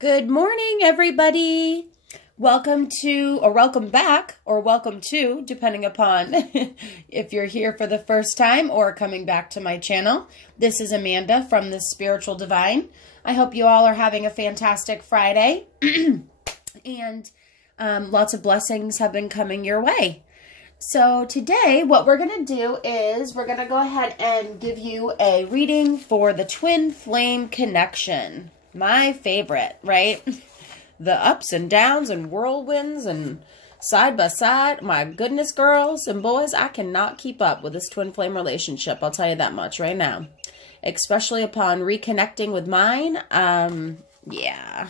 Good morning, everybody. Welcome to, or welcome back, or welcome to, depending upon if you're here for the first time or coming back to my channel. This is Amanda from the Spiritual Divine. I hope you all are having a fantastic Friday, and lots of blessings have been coming your way. So today, what we're going to do is we're going to go ahead and give you a reading for the twin flame connection. My favorite, right? The ups and downs and whirlwinds and side by side. My goodness, girls and boys, I cannot keep up with this twin flame relationship. I'll tell you that much right now. Especially upon reconnecting with mine. Yeah.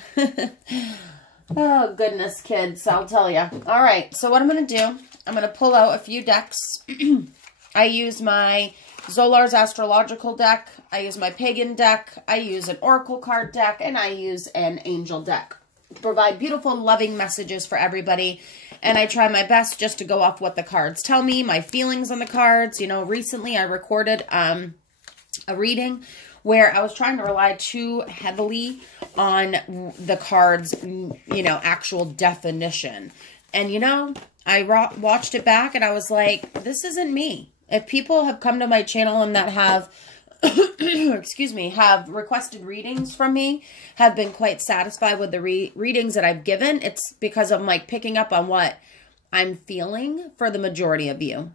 Oh, goodness, kids. I'll tell you. All right. So what I'm going to do, I'm going to pull out a few decks. I use my Zolar's Astrological deck. I use my Pagan deck. I use an Oracle card deck. And I use an Angel deck to provide beautiful, loving messages for everybody. And I try my best just to go off what the cards tell me, my feelings on the cards. You know, recently I recorded a reading where I was trying to rely too heavily on the cards, you know, actual definition. And, you know, I watched it back and I was like, this isn't me. If people have come to my channel and that have, excuse me, have requested readings from me, have been quite satisfied with the readings that I've given, it's because I'm like picking up on what I'm feeling for the majority of you.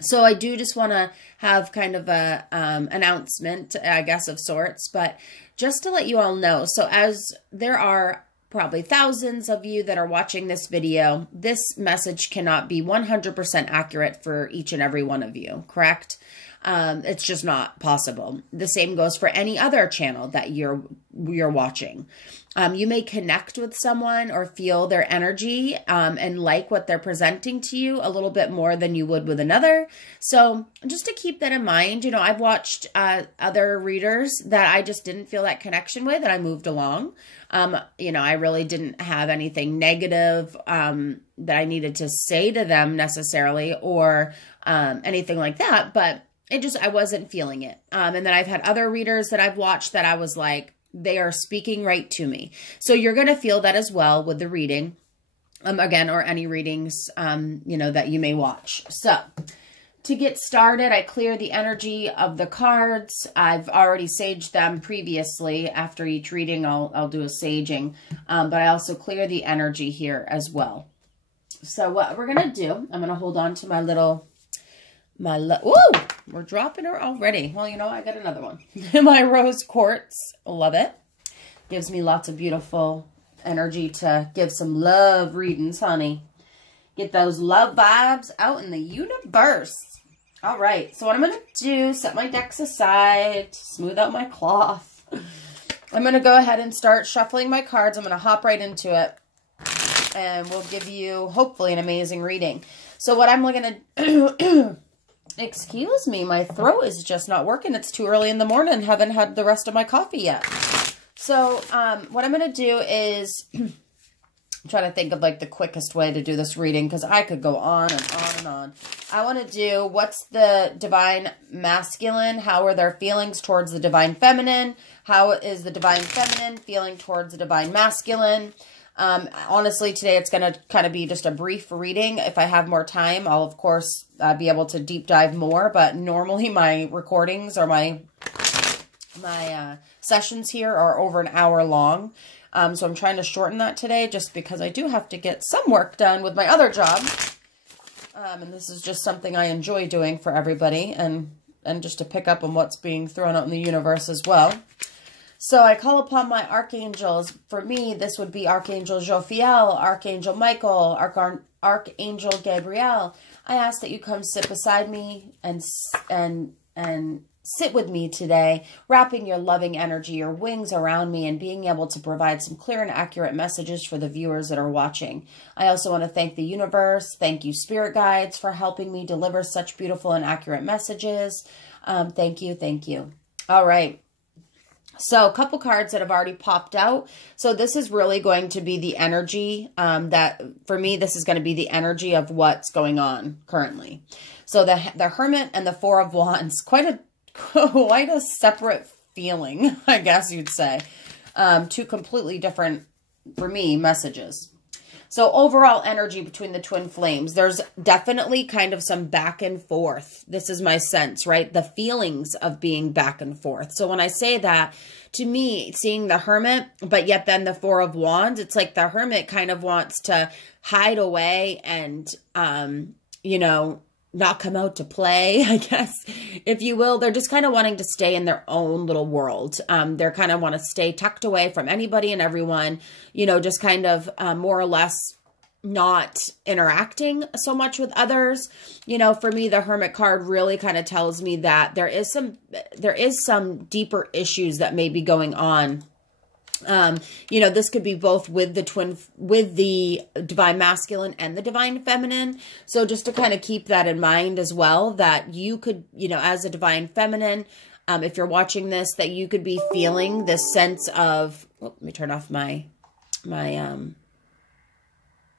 So I do just want to have kind of a announcement, I guess, of sorts, but just to let you all know. So as there are probably thousands of you that are watching this video, this message cannot be 100% accurate for each and every one of you, correct? It's just not possible. The same goes for any other channel that you're watching. You may connect with someone or feel their energy and like what they're presenting to you a little bit more than you would with another. So just to keep that in mind, you know, I've watched other readers that I just didn't feel that connection with and I moved along. You know, I really didn't have anything negative that I needed to say to them necessarily or anything like that, but I wasn't feeling it. And then I've had other readers that I've watched that I was like, they are speaking right to me. So you're going to feel that as well with the reading, again, or any readings, you know, that you may watch. So to get started, I clear the energy of the cards. I've already saged them previously. After each reading, I'll do a saging, but I also clear the energy here as well. So what we're going to do, I'm going to hold on to my little, ooh, we're dropping her already. Well, you know, I got another one. My rose quartz. Love it. Gives me lots of beautiful energy to give some love readings, honey. Get those love vibes out in the universe. All right. So what I'm going to do, set my decks aside, smooth out my cloth. I'm going to go ahead and start shuffling my cards. I'm going to hop right into it. And we'll give you, hopefully, an amazing reading. So what I'm going to... Excuse me, my throat is just not working. It's too early in the morning. Haven't had the rest of my coffee yet. So what I'm going to do is try to think of like the quickest way to do this reading because I could go on and on and on. I want to do what's the divine masculine? How are their feelings towards the divine feminine? How is the divine feminine feeling towards the divine masculine? Honestly, today it's going to kind of be just a brief reading. If I have more time, I'll, of course, be able to deep dive more. But normally my recordings or my sessions here are over an hour long. So I'm trying to shorten that today just because I do have to get some work done with my other job. And this is just something I enjoy doing for everybody and just to pick up on what's being thrown out in the universe as well. So I call upon my archangels. For me, this would be Archangel Jophiel, Archangel Michael, Archangel Gabriel. I ask that you come sit beside me and sit with me today, wrapping your loving energy, your wings around me, and being able to provide some clear and accurate messages for the viewers that are watching. I also want to thank the universe. Thank you, spirit guides, for helping me deliver such beautiful and accurate messages. Thank you. Thank you. All right. So a couple cards that have already popped out. So this is really going to be the energy that, for me, this is going to be the energy of what's going on currently. So the Hermit and the Four of Wands, quite a separate feeling, I guess you'd say. Two completely different, for me, messages. So overall energy between the twin flames, there's definitely kind of some back and forth. This is my sense, right? The feelings of being back and forth. So when I say that, to me, seeing the Hermit, but yet then the Four of Wands, it's like the Hermit kind of wants to hide away and, you know, not come out to play, I guess, if you will. They're just kind of wanting to stay in their own little world. They're kind of want to stay tucked away from anybody and everyone, you know, just kind of more or less not interacting so much with others. You know, for me, the Hermit card really kind of tells me that there is some deeper issues that may be going on. You know, this could be both with the divine masculine and the divine feminine. So just to kind of keep that in mind as well, that you could, you know, as a divine feminine, if you're watching this, that you could be feeling this sense of, let me turn off my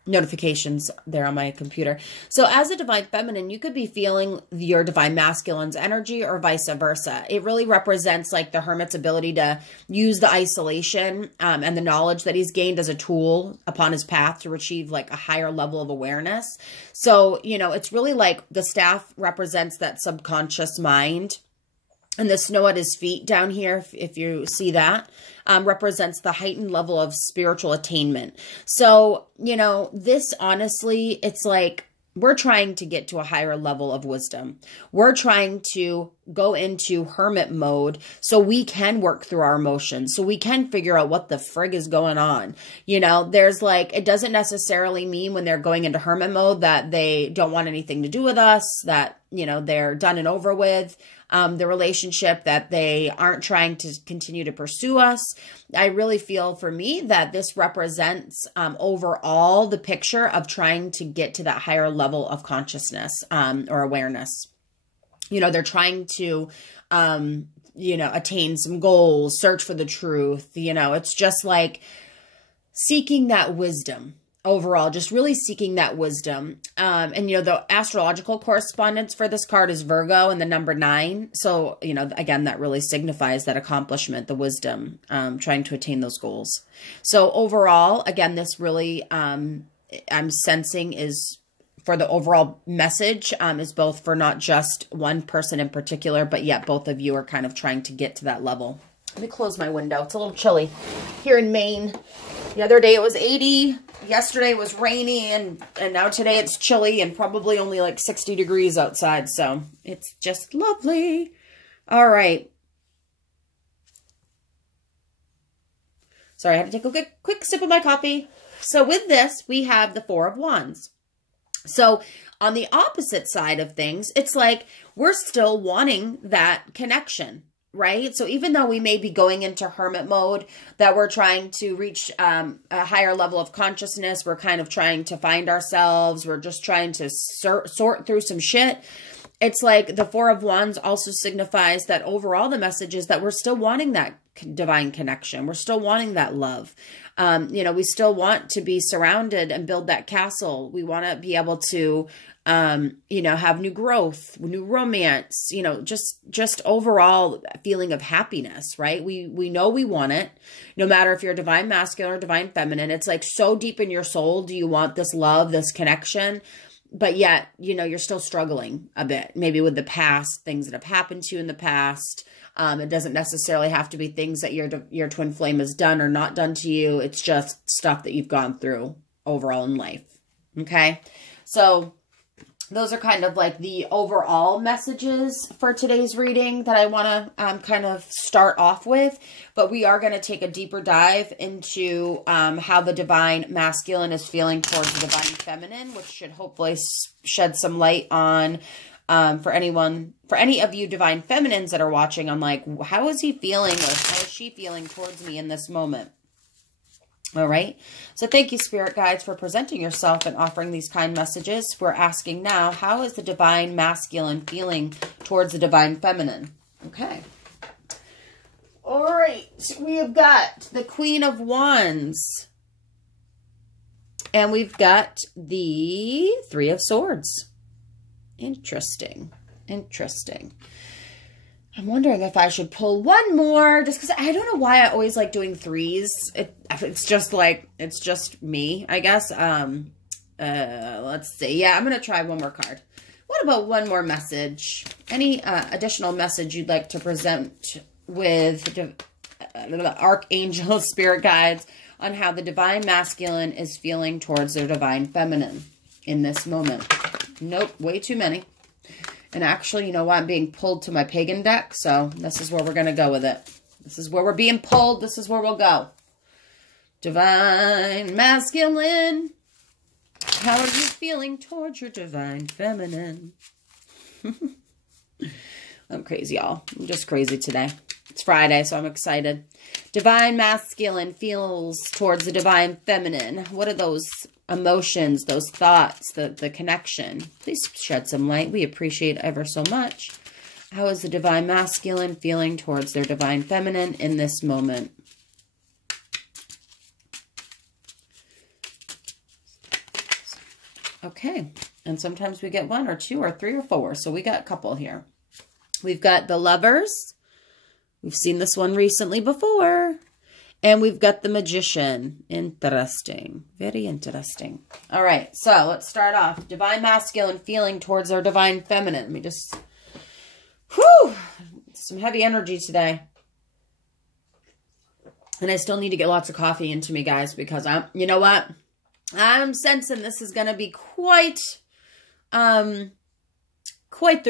notifications there on my computer. So as a divine feminine, you could be feeling your divine masculine's energy or vice versa. It really represents like the Hermit's ability to use the isolation and the knowledge that he's gained as a tool upon his path to achieve like a higher level of awareness. So, you know, it's really like the staff represents that subconscious mind. And the snow at his feet down here, if you see that, represents the heightened level of spiritual attainment. So, you know, this honestly, it's like we're trying to get to a higher level of wisdom. We're trying to go into hermit mode so we can work through our emotions, so we can figure out what the frig is going on. You know, there's like, it doesn't necessarily mean when they're going into hermit mode that they don't want anything to do with us, that, you know, they're done and over with. The relationship, that they aren't trying to continue to pursue us. I really feel for me that this represents overall the picture of trying to get to that higher level of consciousness or awareness. You know, they're trying to, you know, attain some goals, search for the truth. You know, it's just like seeking that wisdom. Overall, just really seeking that wisdom. And, you know, the astrological correspondence for this card is Virgo and the number 9. So, you know, again, that really signifies that accomplishment, the wisdom, trying to attain those goals. So overall, again, this really, I'm sensing is for the overall message, is both for not just one person in particular, but yet both of you are kind of trying to get to that level. Let me close my window. It's a little chilly here in Maine. The other day it was 80. Yesterday was rainy, and now today it's chilly and probably only like 60 degrees outside. So it's just lovely. All right. Sorry, I had to take a quick sip of my coffee. So with this, we have the Four of Wands. So on the opposite side of things, it's like we're still wanting that connection. Right? So even though we may be going into hermit mode, that we're trying to reach a higher level of consciousness, we're kind of trying to find ourselves, we're just trying to sort through some shit. It's like the Four of Wands also signifies that overall the message is that we're still wanting that divine connection. We're still wanting that love. You know, we still want to be surrounded and build that castle. We want to be able to you know, have new growth, new romance, you know, just overall feeling of happiness, right? We know we want it, no matter if you're divine masculine or divine feminine. It's like so deep in your soul, do you want this love, this connection? But yet, you know, you're still struggling a bit, maybe with the past, things that have happened to you in the past. It doesn't necessarily have to be things that your twin flame has done or not done to you. It's just stuff that you've gone through overall in life. Okay. So those are kind of like the overall messages for today's reading that I want to kind of start off with. But we are going to take a deeper dive into how the divine masculine is feeling towards the divine feminine, which should hopefully shed some light on for any of you divine feminines that are watching. I'm like, how is he feeling, or how is she feeling towards me in this moment? All right. So thank you, spirit guides, for presenting yourself and offering these kind messages. We're asking now, how is the divine masculine feeling towards the divine feminine? Okay. All right. We have got the Queen of Wands. And we've got the Three of Swords. Interesting. Interesting. I'm wondering if I should pull one more, just because I don't know why I always like doing threes. It's just like, it's just me, I guess. Let's see. Yeah, I'm going to try one more card. What about one more message? Any additional message you'd like to present with Archangel Spirit Guides on how the Divine Masculine is feeling towards their Divine Feminine in this moment? Nope, way too many. And actually, you know what? I'm being pulled to my pagan deck, so this is where we're going to go with it. This is where we're being pulled. This is where we'll go. Divine Masculine, how are you feeling towards your Divine Feminine? I'm crazy, y'all. I'm just crazy today. It's Friday, so I'm excited. Divine Masculine feels towards the Divine Feminine. What are those emotions, those thoughts, the connection? Please shed some light. We appreciate ever so much. How is the Divine Masculine feeling towards their Divine Feminine in this moment? Okay, and sometimes we get one or two or three or four, so we got a couple here. We've got the Lovers. We've seen this one recently before. And we've got the Magician. Interesting. Very interesting. All right, so let's start off. Divine Masculine feeling towards our Divine Feminine. Let me just... Whew! Some heavy energy today. And I still need to get lots of coffee into me, guys, because you know what? I'm sensing this is going to be quite the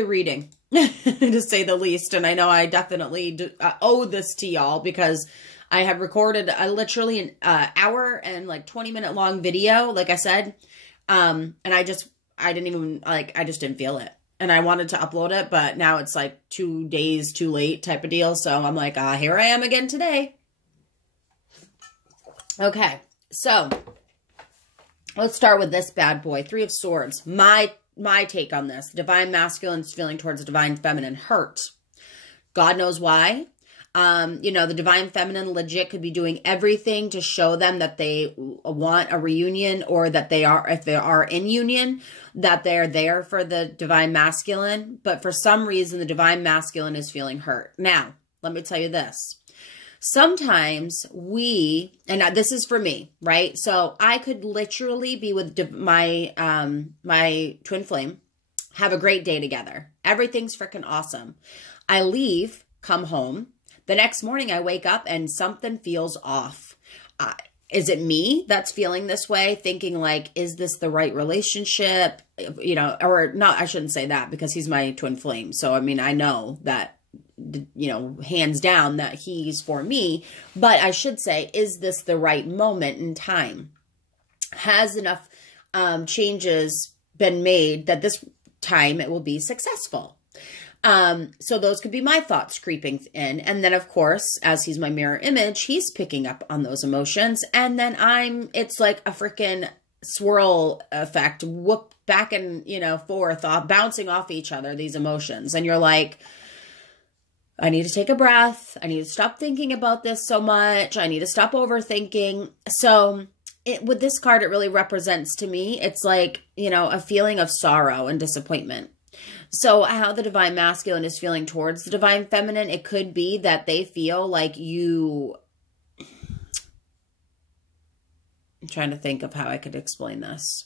reading, to say the least. And I know I definitely owe this to y'all because I have recorded literally an hour and like 20-minute long video, like I said. And I just didn't feel it. And I wanted to upload it, but now it's like 2 days too late type of deal. So I'm like, here I am again today. Okay, so let's start with this bad boy. 3 of Swords. My take on this. Divine Masculine's feeling towards the Divine Feminine hurt. God knows why. You know, the Divine Feminine legit could be doing everything to show them that they want a reunion, or that they are, if they are in union, that they're there for the Divine Masculine. But for some reason, the Divine Masculine is feeling hurt. Now, let me tell you this. Sometimes and this is for me, right? So I could literally be with my twin flame, have a great day together. Everything's freaking awesome. I leave, come home. The next morning I wake up and something feels off. Is it me that's feeling this way? Thinking like, is this the right relationship? You know, or not, I shouldn't say that because he's my twin flame. So, I mean, I know that, you know, hands down that he's for me, but I should say, is this the right moment in time? Has enough changes been made that this time it will be successful? So those could be my thoughts creeping in. And then of course, as he's my mirror image, he's picking up on those emotions. And then it's like a freaking swirl effect, whoop back and, you know, forth, bouncing off each other, these emotions. And you're like, I need to take a breath. I need to stop thinking about this so much. I need to stop overthinking. So with this card, it really represents to me, it's like, you know, a feeling of sorrow and disappointment. So how the Divine Masculine is feeling towards the Divine Feminine, it could be that they feel like I'm trying to think of how I could explain this.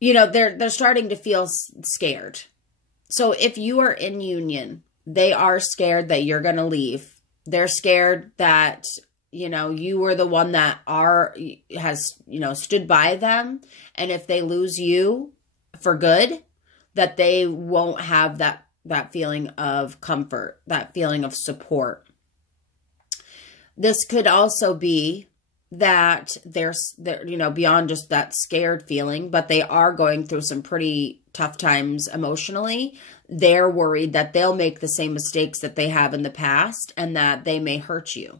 You know, they're starting to feel scared. So if you are in union, they are scared that you're going to leave. They're scared that, you know, you were the one that has, you know, stood by them. And if they lose you for good, that they won't have that feeling of comfort, that feeling of support. This could also be that they're, you know, beyond just that scared feeling, but they are going through some pretty tough times emotionally. They're worried that they'll make the same mistakes that they have in the past and that they may hurt you.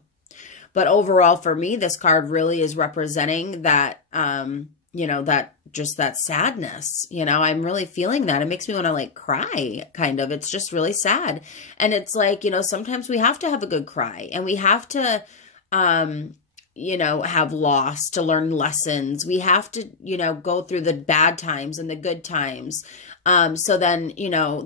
But overall, for me, this card really is representing that, you know, that sadness. You know, I'm really feeling that. It makes me want to like cry, kind of. It's just really sad. And it's like, you know, sometimes we have to have a good cry, and we have to, have lost, to learn lessons. We have to, go through the bad times and the good times. So then,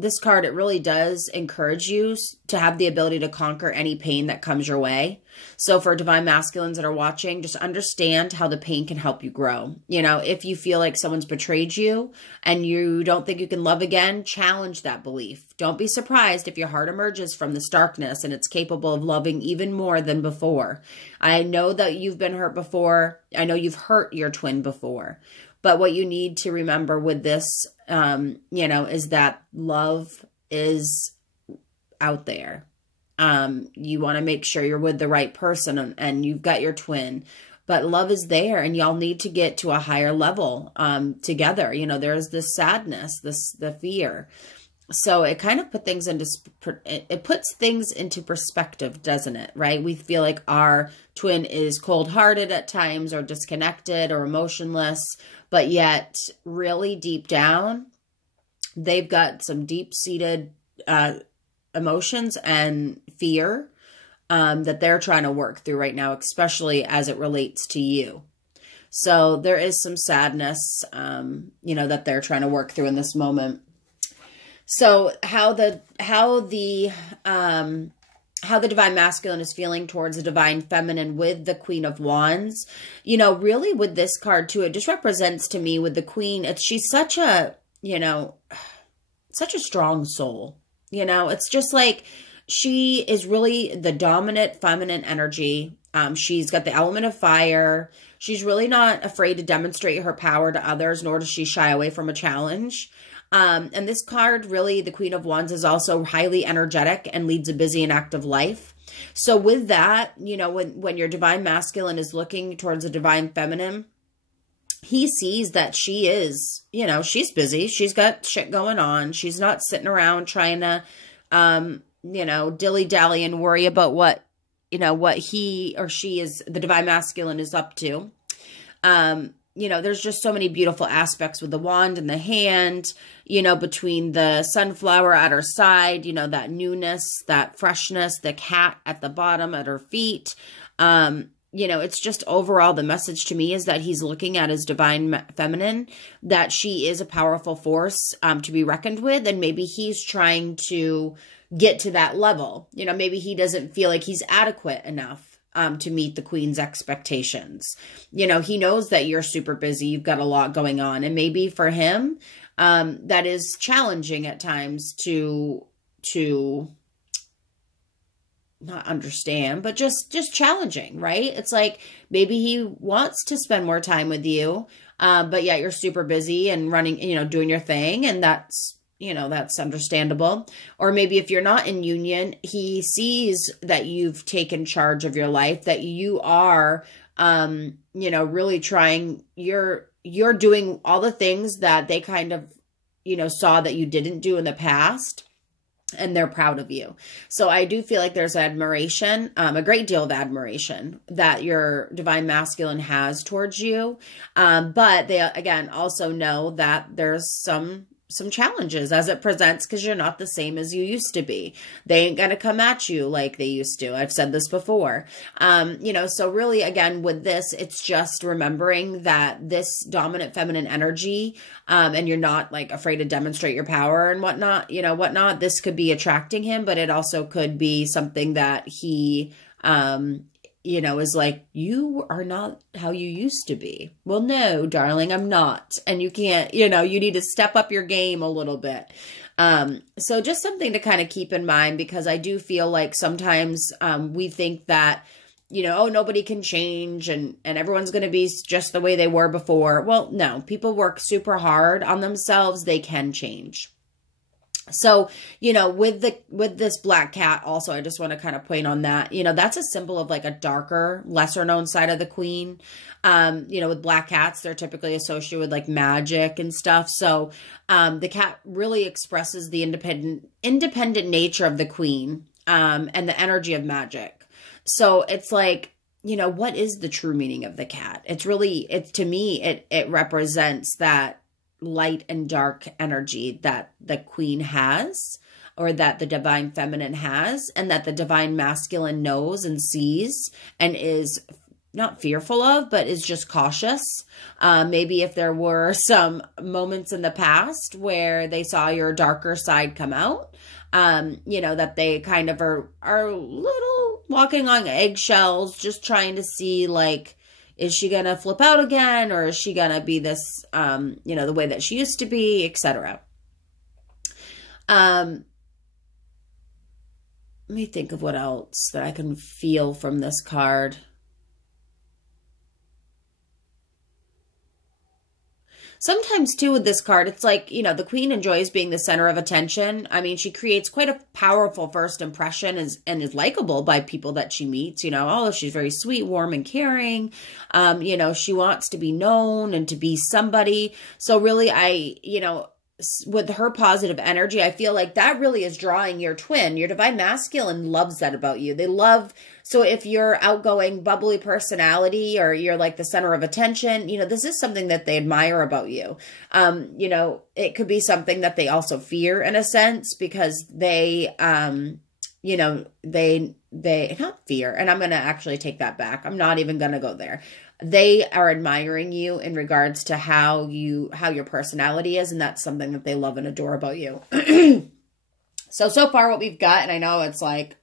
this card, it really does encourage you to have the ability to conquer any pain that comes your way. So for divine masculines that are watching, just understand how the pain can help you grow. If you feel like someone's betrayed you and you don't think you can love again, challenge that belief. Don't be surprised if your heart emerges from this darkness and it's capable of loving even more than before. I know that you've been hurt before. I know you've hurt your twin before. But what you need to remember with this, is that love is out there. You want to make sure you're with the right person and you've got your twin, but love is there and y'all need to get to a higher level, together. There's this sadness, the fear. So it kind of puts things into perspective, doesn't it? Right? We feel like our twin is cold-hearted at times or disconnected or emotionless, but yet really deep down, they've got some deep-seated emotions and fear that they're trying to work through right now, especially as it relates to you. So there is some sadness, that they're trying to work through in this moment. So how the divine masculine is feeling towards the divine feminine with the Queen of Wands, really with this card too, it just represents to me with the Queen, she's such a strong soul. It's just like she is really the dominant feminine energy. She's got the element of fire. She's really not afraid to demonstrate her power to others, nor does she shy away from a challenge. And this card, really, the Queen of Wands, is also highly energetic and leads a busy and active life. So with that, when your divine masculine is looking towards a divine feminine, he sees that she is, she's busy. She's got shit going on. She's not sitting around trying to, dilly-dally and worry about what he or she is, the divine masculine is up to. There's just so many beautiful aspects with the wand and the hand, between the sunflower at her side, that newness, that freshness, the cat at the bottom at her feet. It's just overall the message to me is that he's looking at his divine feminine, that she is a powerful force to be reckoned with. And maybe he's trying to get to that level. Maybe he doesn't feel like he's adequate enough to meet the Queen's expectations. He knows that you're super busy. You've got a lot going on. And maybe for him, that is challenging at times to not understand, but just challenging, right? It's like maybe he wants to spend more time with you, but yet you're super busy and running, doing your thing. And that's understandable. Or maybe if you're not in union, he sees that you've taken charge of your life, that you are, really trying, you're doing all the things that they kind of, saw that you didn't do in the past. And they're proud of you. So I do feel like there's admiration, a great deal of admiration that your divine masculine has towards you. But they, again, also know that there's some challenges as it presents because you're not the same as you used to be. They ain't going to come at you like they used to. I've said this before. So really, again, with this, it's just remembering that this dominant feminine energy, and you're not like afraid to demonstrate your power and whatnot, this could be attracting him, but it also could be something that he, is like, you are not how you used to be. Well, no, darling, I'm not. And you can't, you need to step up your game a little bit. So just something to kind of keep in mind, because I do feel like sometimes we think that, nobody can change and everyone's going to be just the way they were before. Well, no, people work super hard on themselves. They can change. So, with this black cat also, I just want to kind of point on that, that's a symbol of like a darker, lesser known side of the Queen. With black cats, they're typically associated with like magic and stuff. So, the cat really expresses the independent nature of the Queen, and the energy of magic. So it's like, what is the true meaning of the cat? To me, it represents that light and dark energy that the Queen has, or that the divine feminine has, and that the divine masculine knows and sees and is, not fearful of, but is just cautious. Maybe if there were some moments in the past where they saw your darker side come out, that they kind of are a little walking on eggshells, just trying to see, like, is she going to flip out again? Or is she going to be this, the way that she used to be, etc. Let me think of what else that I can feel from this card. Sometimes, too, with this card, it's like, the queen enjoys being the center of attention. I mean, she creates quite a powerful first impression and is likable by people that she meets. She's very sweet, warm, and caring. She wants to be known and to be somebody. So really, with her positive energy, I feel like that really is drawing your twin. Your divine masculine loves that about you. So if you're outgoing, bubbly personality, or you're like the center of attention, this is something that they admire about you. It could be something that they also fear in a sense, because they not fear. And I'm going to actually take that back. I'm not even going to go there. They are admiring you in regards to how your personality is. And that's something that they love and adore about you. So far what we've got, and I know it's like,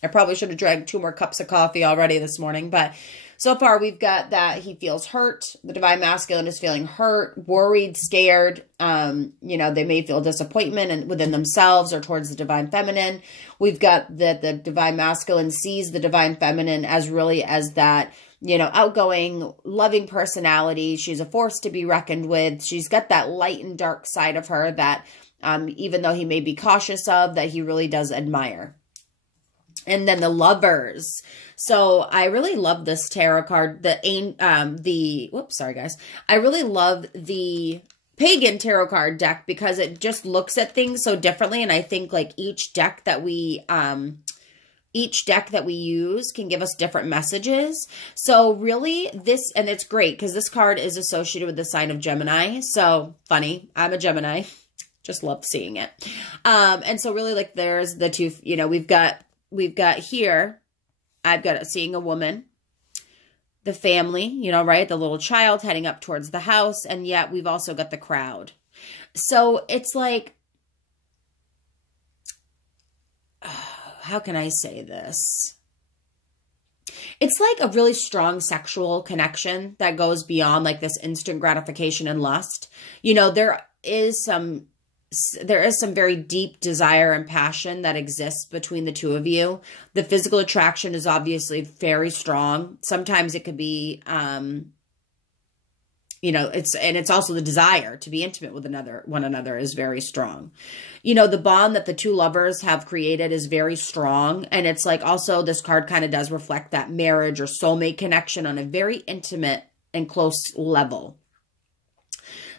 I probably should have drank 2 more cups of coffee already this morning, but so far we've got that he feels hurt. The divine masculine is feeling hurt, worried, scared. They may feel disappointment within themselves or towards the divine feminine. We've got that the divine masculine sees the divine feminine as that, outgoing, loving personality. She's a force to be reckoned with. She's got that light and dark side of her that, even though he may be cautious of, that he really does admire. And then the Lovers. So I really love this tarot card. I really love the Pagan tarot card deck because it just looks at things so differently. And I think like each deck that we use can give us different messages. So really and it's great because this card is associated with the sign of Gemini. So funny, I'm a Gemini. Just love seeing it. And so really like there's the two, we've got here, I've got seeing a woman, the family, right? The little child heading up towards the house. And yet we've also got the crowd. So it's like, how can I say this? It's like a really strong sexual connection that goes beyond like this instant gratification and lust. There is some very deep desire and passion that exists between the two of you. The physical attraction is obviously very strong. Sometimes it could be, it's also the desire to be intimate with one another is very strong. The bond that the two lovers have created is very strong. And it's like also this card kind of does reflect that marriage or soulmate connection on a very intimate and close level.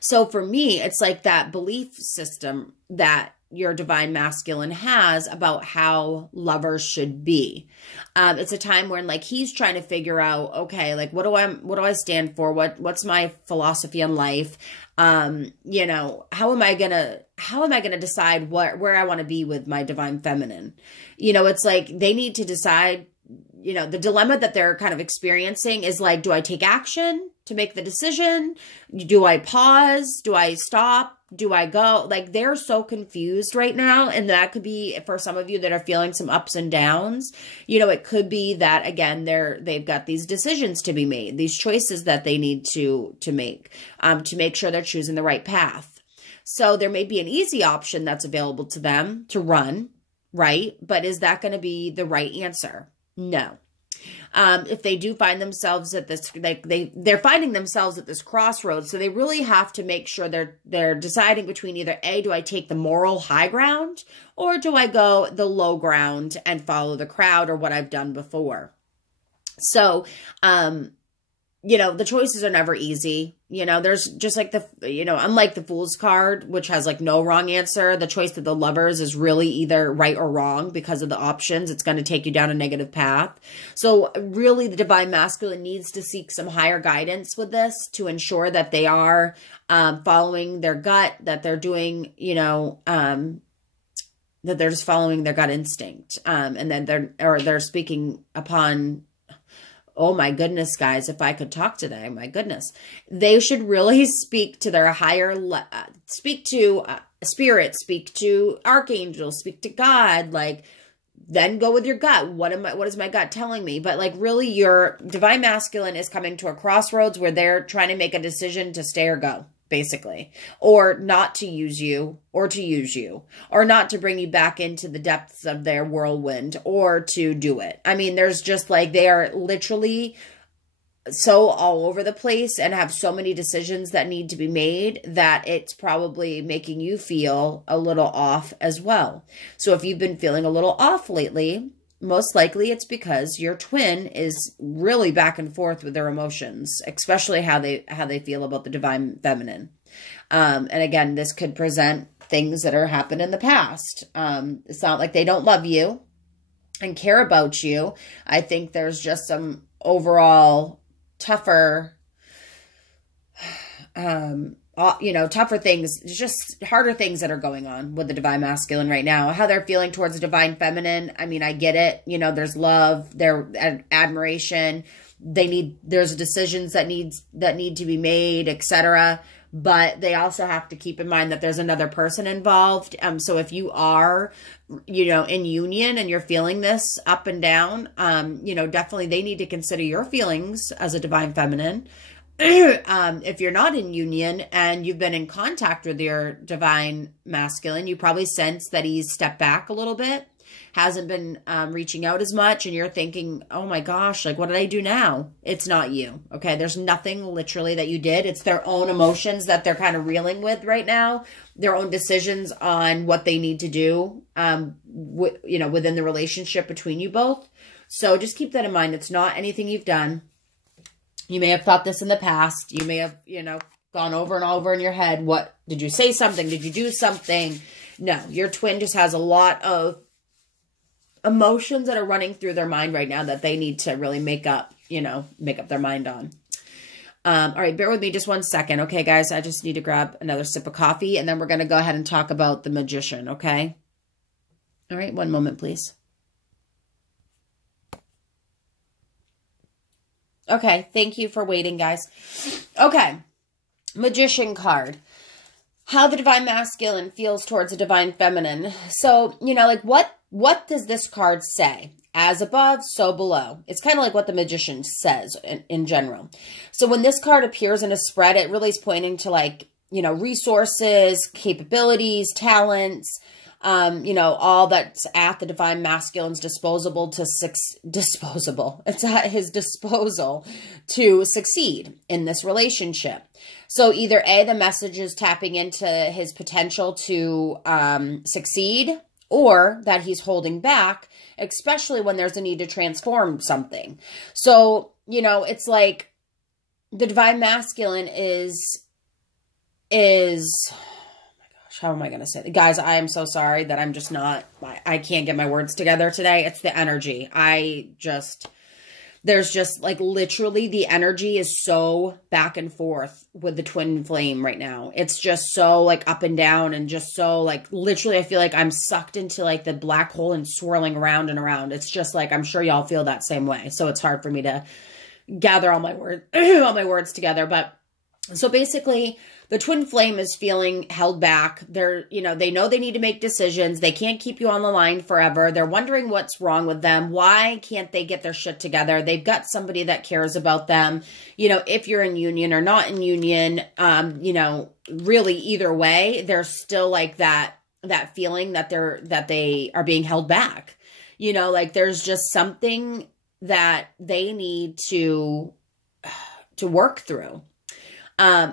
So for me, it's like that belief system that your divine masculine has about how lovers should be. It's a time when like he's trying to figure out, okay, like what do I stand for? What's my philosophy in life? How am I gonna decide where I want to be with my divine feminine? It's like they need to decide. The dilemma that they're kind of experiencing is like, do I take action to make the decision? Do I pause? Do I stop? Do I go? Like they're so confused right now. And that could be for some of you that are feeling some ups and downs. It could be that again, they've got these decisions to be made, these choices that they need to make sure they're choosing the right path. So there may be an easy option that's available to them to run, right? But is that going to be the right answer? No. If they do find themselves at this, like they're finding themselves at this crossroads, so they really have to make sure they're deciding between either A, do I take the moral high ground, or do I go the low ground and follow the crowd or what I've done before? So, the choices are never easy. There's just like unlike the Fool's card, which has like no wrong answer, the choice of the Lovers is really either right or wrong because of the options. It's going to take you down a negative path. So really the divine masculine needs to seek some higher guidance with this to ensure that they are following their gut, that they're doing, that they're just following their gut instinct. And then they're speaking upon oh my goodness, guys, if I could talk today, my goodness, they should really speak to their higher, speak to spirit, speak to archangels, speak to God, like, then go with your gut. What is my gut telling me? But like, really, your divine masculine is coming to a crossroads where they're trying to make a decision to stay or go, basically, or not to use you, or to use you, or not to bring you back into the depths of their whirlwind, or to do it. I mean, there's just like, they are literally so all over the place and have so many decisions that need to be made that it's probably making you feel a little off as well. So if you've been feeling a little off lately, most likely it's because your twin is really back and forth with their emotions, especially how they feel about the divine feminine. And again, this could present things that are happened in the past. It's not like they don't love you and care about you. I think there's just some overall tougher, tougher things, just harder things that are going on with the divine masculine right now. How they're feeling towards the divine feminine. I mean, I get it. There's love, there's admiration. There's decisions that need to be made, etc. But they also have to keep in mind that there's another person involved. So if you are, in union and you're feeling this up and down, definitely they need to consider your feelings as a divine feminine. If you're not in union and you've been in contact with your divine masculine, you probably sense that he's stepped back a little bit, hasn't been reaching out as much, and you're thinking, oh my gosh, like, what did I do now? It's not you, okay? There's nothing literally that you did. It's their own emotions that they're kind of reeling with right now, their own decisions on what they need to do, within the relationship between you both. So just keep that in mind. It's not anything you've done. You may have thought this in the past. You may have, gone over and over in your head. What, did you say something? Did you do something? No, your twin just has a lot of emotions that are running through their mind right now that they need to really make up their mind on. All right, bear with me just 1 second. Okay, guys, I just need to grab another sip of coffee, and then we're going to go ahead and talk about the magician, okay? All right, 1 moment, please. Okay, thank you for waiting, guys. Okay, magician card. How the divine masculine feels towards the divine feminine. So, what does this card say? As above, so below. It's kind of like what the magician says in general. So when this card appears in a spread, it really is pointing to resources, capabilities, talents, all that's at the divine masculine's disposable. It's at his disposal to succeed in this relationship. So either A, the message is tapping into his potential to succeed, or that he's holding back, especially when there's a need to transform something. So, it's like the divine masculine is, oh my gosh, how am I going to say it? Guys, I am so sorry that I'm just not, I can't get my words together today. It's the energy. There's just like literally the energy is so back and forth with the twin flame right now. It's just so like up and down and just so like literally I feel like I'm sucked into like the black hole and swirling around and around. It's just like, I'm sure y'all feel that same way. So it's hard for me to gather all my words together. But so basically the twin flame is feeling held back. They know they need to make decisions. They can't keep you on the line forever. They're wondering what's wrong with them. Why can't they get their shit together? They've got somebody that cares about them. If you're in union or not in union, really either way, there's still like that feeling that they are being held back. Like there's just something that they need to work through.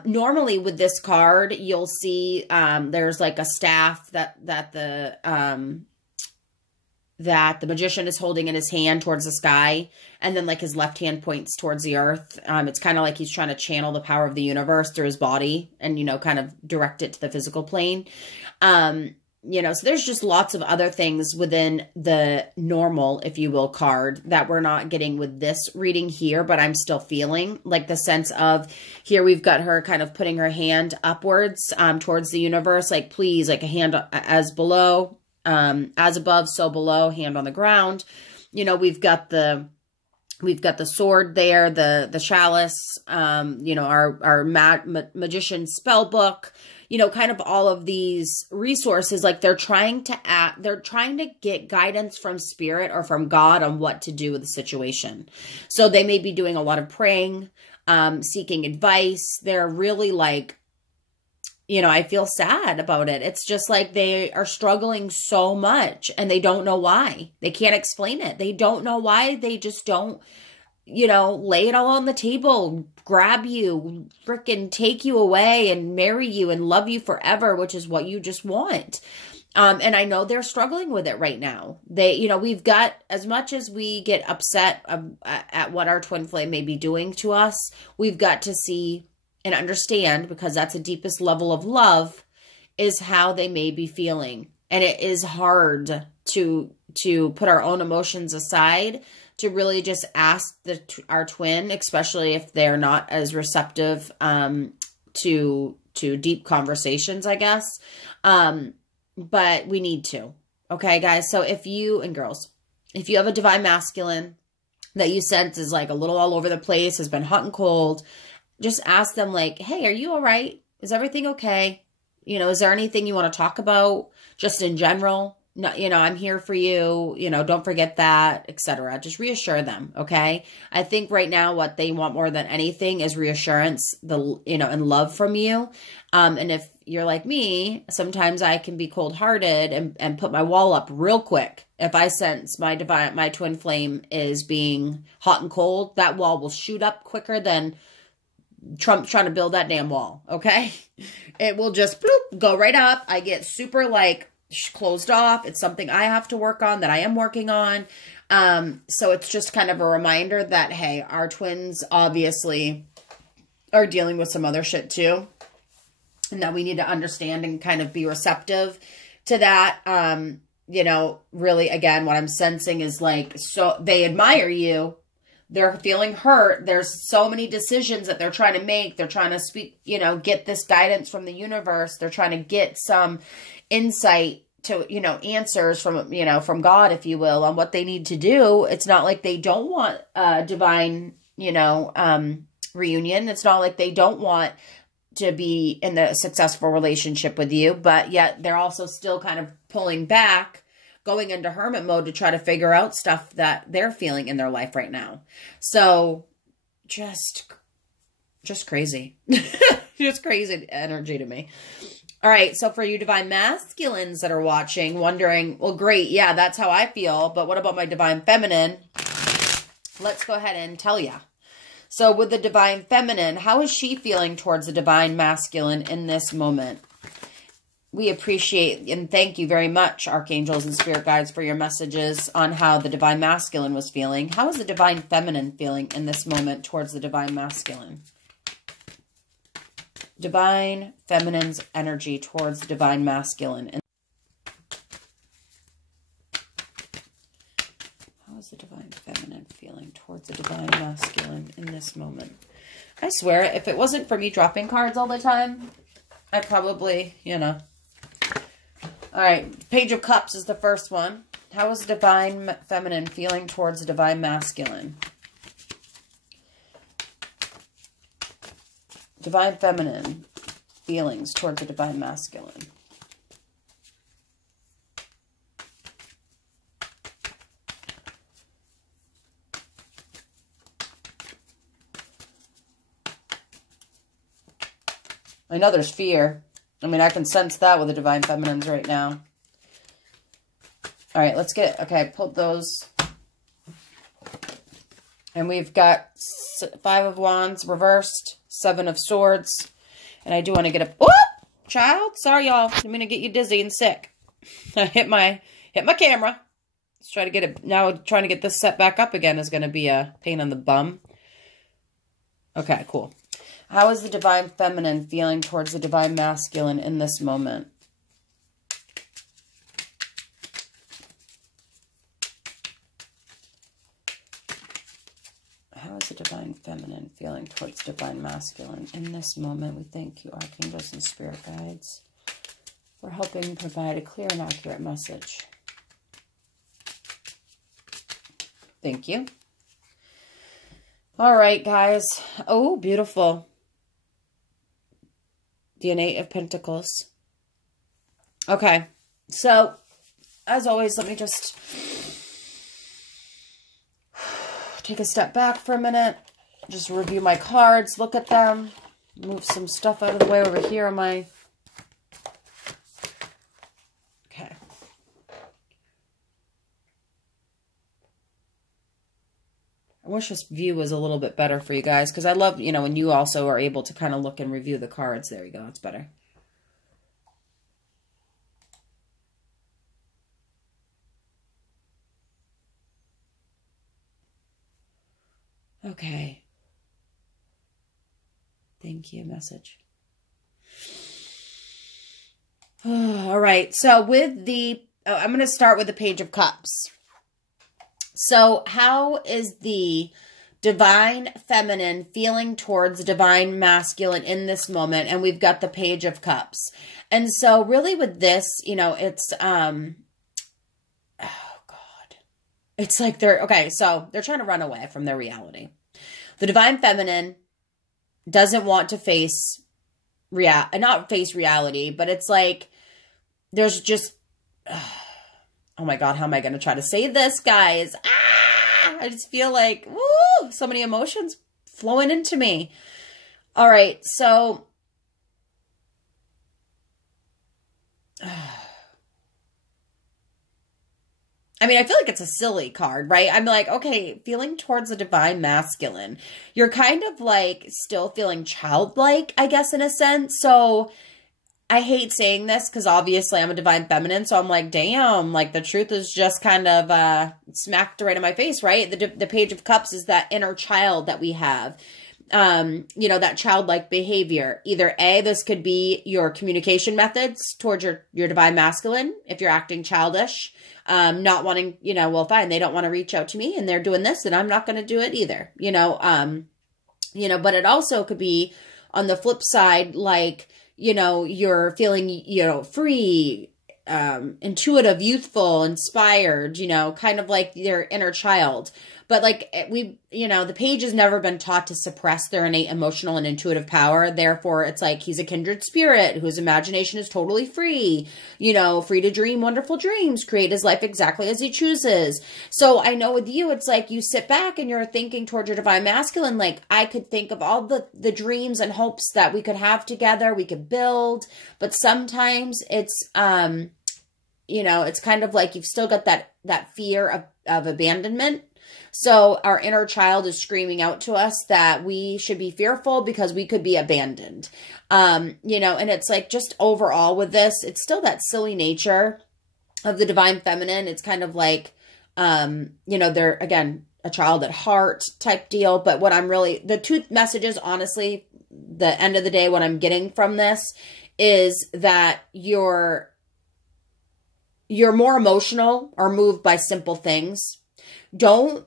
Normally with this card, you'll see, there's like a staff that the magician is holding in his hand towards the sky. And then like his left hand points towards the earth. It's kind of like he's trying to channel the power of the universe through his body and, kind of direct it to the physical plane. So there's just lots of other things within the normal, if you will, card that we're not getting with this reading here, but I'm still feeling like the sense of here we've got her kind of putting her hand upwards towards the universe, like please, like a hand as below, as above, so below, hand on the ground. We've got the We've got the sword there, the chalice, you know, our magician spell book, you know, kind of all of these resources. Like they're trying to get guidance from spirit or from God on what to do with the situation. So they may be doing a lot of praying, seeking advice. They're really like, you know, I feel sad about it. It's just like they are struggling so much and they don't know why. They can't explain it. They don't know why. They just don't, you know, lay it all on the table, grab you, frickin' take you away and marry you and love you forever, which is what you just want. And I know they're struggling with it right now. They, you know, we've got, as much as we get upset at what our twin flame may be doing to us, we've got to see and understand, because that's the deepest level of love, is how they may be feeling. And it is hard to put our own emotions aside to really just ask our twin, especially if they're not as receptive to deep conversations, I guess. But we need to. Okay, guys? So if you, and girls, if you have a divine masculine that you sense is like a little all over the place, has been hot and cold, just ask them like, hey, are you all right? Is everything okay? You know, is there anything you want to talk about just in general? No, you know, I'm here for you. You know, don't forget that, etc. Just reassure them. Okay. I think right now what they want more than anything is reassurance, you know, and love from you. And if you're like me, sometimes I can be cold-hearted and put my wall up real quick. If I sense my twin flame is being hot and cold, that wall will shoot up quicker than Trump trying to build that damn wall. Okay. It will just bloop, go right up. I get super like closed off. It's something I have to work on, that I am working on. So it's just kind of a reminder that, hey, our twins obviously are dealing with some other shit too. And that we need to understand and kind of be receptive to that. You know, really, again, what I'm sensing is like, so they admire you. They're feeling hurt. There's so many decisions that they're trying to make. They're trying to speak, you know, get this guidance from the universe. They're trying to get some insight to, you know, answers from, you know, from God, if you will, on what they need to do. It's not like they don't want a divine, you know, reunion. It's not like they don't want to be in a successful relationship with you, but yet they're also still kind of pulling back, going into hermit mode to try to figure out stuff that they're feeling in their life right now. So just crazy, just crazy energy to me. All right. So for you divine masculines that are watching, wondering, well, great. Yeah, that's how I feel. But what about my divine feminine? Let's go ahead and tell ya. So with the divine feminine, how is she feeling towards the divine masculine in this moment? We appreciate and thank you very much, archangels and spirit guides, for your messages on how the divine masculine was feeling. How is the divine feminine feeling in this moment towards the divine masculine? Divine feminine's energy towards the divine masculine. How is the divine feminine feeling towards the divine masculine in this moment? I swear, if it wasn't for me dropping cards all the time, I probably, you know. All right, Page of Cups is the first one. How is the divine feminine feeling towards the divine masculine? Divine feminine feelings towards the divine masculine. I know there's fear. I mean, I can sense that with the divine feminines right now. All right, let's get, okay, pulled those. And we've got 5 of Wands reversed, 7 of Swords. And I do want to get a, whoop, child. Sorry, y'all. I'm going to get you dizzy and sick. I hit my camera. Let's try to get it. Now trying to get this set back up again is going to be a pain on the bum. Okay, cool. How is the divine feminine feeling towards the divine masculine in this moment? How is the divine feminine feeling towards divine masculine in this moment? We thank you, archangels and spirit guides, for helping provide a clear and accurate message. Thank you. All right, guys. Oh, beautiful. The Eight of Pentacles. Okay. So, as always, let me just take a step back for a minute. Just review my cards, look at them, move some stuff out of the way over here on my... Okay. I wish this view was a little bit better for you guys, because I love, you know, when you also are able to kind of look and review the cards. There you go. It's better. Okay. Thank you, message. All right. So with the, I'm going to start with the Page of Cups. So how is the divine feminine feeling towards divine masculine in this moment? And we've got the Page of Cups. And so really with this, you know, it's, oh God, it's like they're, okay, so they're trying to run away from their reality. The divine feminine doesn't want to face not face reality, but it's like there's just, oh my God, how am I going to try to say this, guys? I just feel like, woo, so many emotions flowing into me. All right, so I mean, I feel like it's a silly card, right? I'm like, okay, feeling towards the divine masculine. You're kind of like still feeling childlike, I guess, in a sense. So I hate saying this because obviously I'm a divine feminine. So I'm like, damn, like the truth is just kind of smacked right in my face, right? The Page of Cups is that inner child that we have. You know, that childlike behavior. Either A, this could be your communication methods towards your divine masculine. If you're acting childish, not wanting, you know, well, fine, they don't want to reach out to me and they're doing this, and I'm not going to do it either, you know, but it also could be on the flip side, like, you know, you're feeling, you know, free, intuitive, youthful, inspired, you know, kind of like your inner child. But like you know, the page has never been taught to suppress their innate emotional and intuitive power. Therefore, it's like he's a kindred spirit whose imagination is totally free, you know, free to dream wonderful dreams, create his life exactly as he chooses. So I know with you, it's like you sit back and you're thinking towards your divine masculine. Like I could think of all the dreams and hopes that we could have together, we could build. But sometimes it's, you know, it's kind of like you've still got that fear of abandonment. So our inner child is screaming out to us that we should be fearful because we could be abandoned. You know, and it's like just overall with this, it's still that silly nature of the divine feminine. It's kind of like, you know, they're, again, a child at heart type deal. But what I'm really, the two messages, honestly, the end of the day, what I'm getting from this is that you're more emotional or moved by simple things. Don't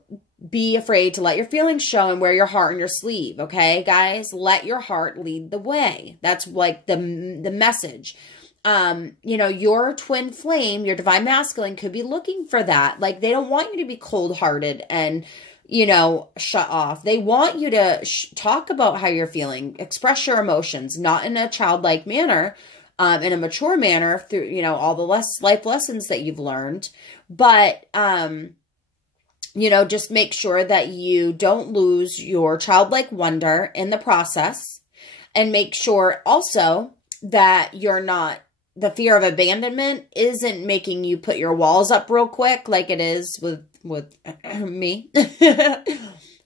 be afraid to let your feelings show and wear your heart on your sleeve. Okay, guys, let your heart lead the way. That's like the message. You know, your twin flame, your divine masculine could be looking for that. Like they don't want you to be cold hearted and, you know, shut off. They want you to talk about how you're feeling, express your emotions, not in a childlike manner, in a mature manner through, you know, all the life lessons that you've learned. But, you know, just make sure that you don't lose your childlike wonder in the process, and make sure also that you're not, the fear of abandonment isn't making you put your walls up real quick like it is with me,